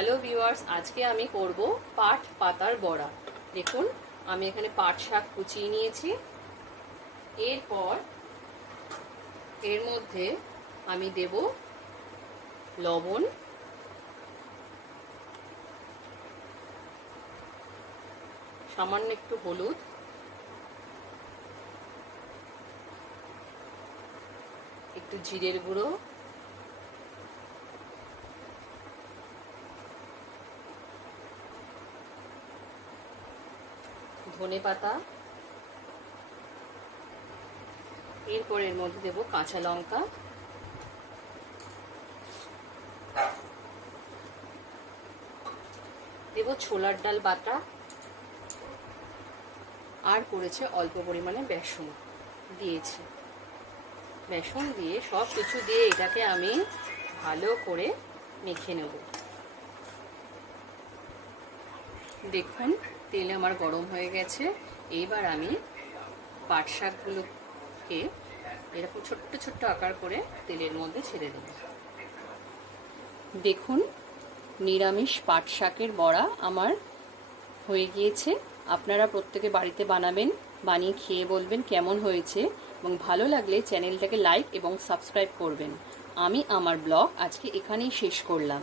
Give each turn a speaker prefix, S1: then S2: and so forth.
S1: Hello viewers আজকে আমি করব পাট পাতার বড়া। দেখুন, আমি এখানে পাট শাক কুচিয়ে নিয়েছি। এরপর এর মধ্যে আমি দেব লবণ। সামান্য একটু হলুদ। একটু জিরের গুঁড়ো। ধনে পাতা এরপর এর মধ্যে দেব কাঁচা লঙ্কা। দেব ছোলার ডাল বাটা। আর করেছে অল্প পরিমাণে বেসন দিয়েছি। বেসন দিয়ে সব কিছু দিয়ে এটাকে আমি ভালো করে মেখে নেব। দেখুন, তেল আমার গরম হয়ে গেছে। এইবার আমি পাট শাকগুলোকে এরকম ছোট্ট ছোট্ট আকার করে তেলের মধ্যে ছেড়ে দেব। দেখুন, নিরামিষ পাট শাকের বড়া আমার হয়ে গিয়েছে। আপনারা প্রত্যেকে বাড়িতে বানাবেন, বানিয়ে খেয়ে বলবেন কেমন হয়েছে এবং ভালো লাগলে চ্যানেলটাকে লাইক এবং সাবস্ক্রাইব করবেন। আমি আমার ব্লগ আজকে এখানেই শেষ করলাম।